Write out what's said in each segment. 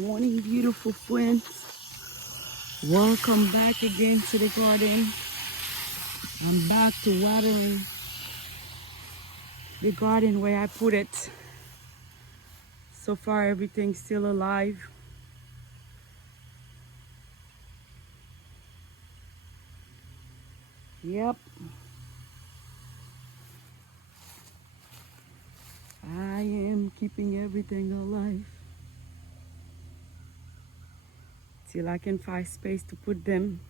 Morning, beautiful friends. Welcome back again to the garden. I'm back to watering the garden where I put it. So far, everything's still alive. Yep. I am keeping everything alive till I can find space to put them.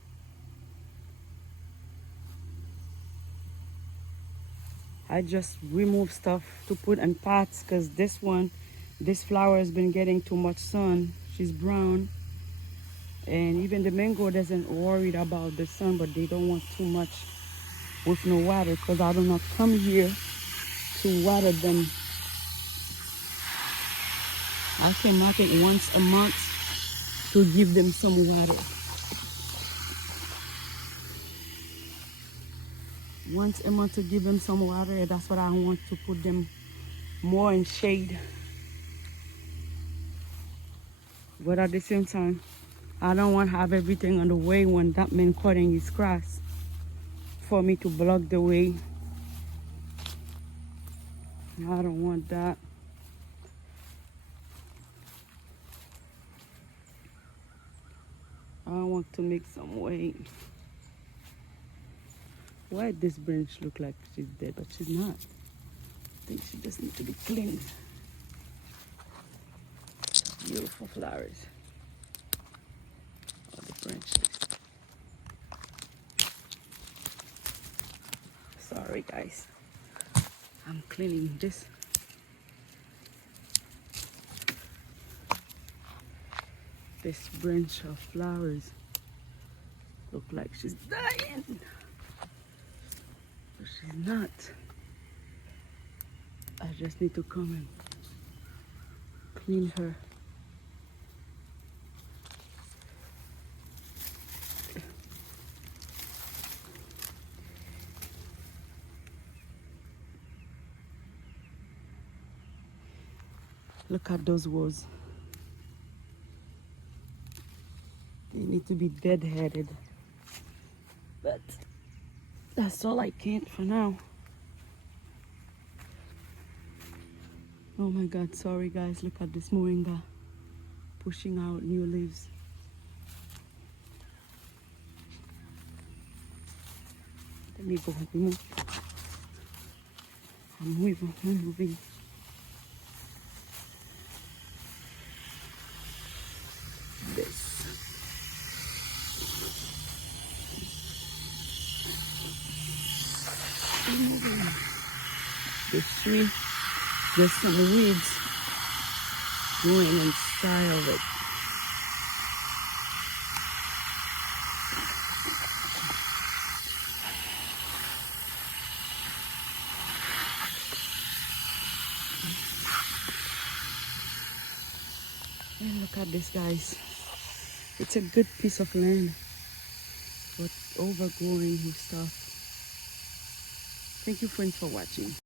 I just remove stuff to put in pots because this flower has been getting too much sun. She's brown. And even the mango doesn't worry about the sun, but they don't want too much with no water because I do not come here to water them. I can mark it once a month to give them some water. Once a month to give them some water. That's what I want, to put them more in shade. But at the same time, I don't want to have everything on the way when that man cutting his grass for me to block the way. I don't want that. I want to make some way. Why this branch look like she's dead, but she's not. I think she just needs to be cleaned. Beautiful flowers. All the branches. Sorry guys. I'm cleaning this. This branch of flowers look like she's dying. But she's not. I just need to come and clean her. Look at those walls. They need to be dead-headed. But that's all I can for now. Oh my God, sorry guys. Look at this moringa pushing out new leaves. Let me go and remove. I'm moving. This. The tree, there's some weeds growing inside of it. And look at this, guys. It's a good piece of land, but overgrowing with stuff. Thank you friends for watching.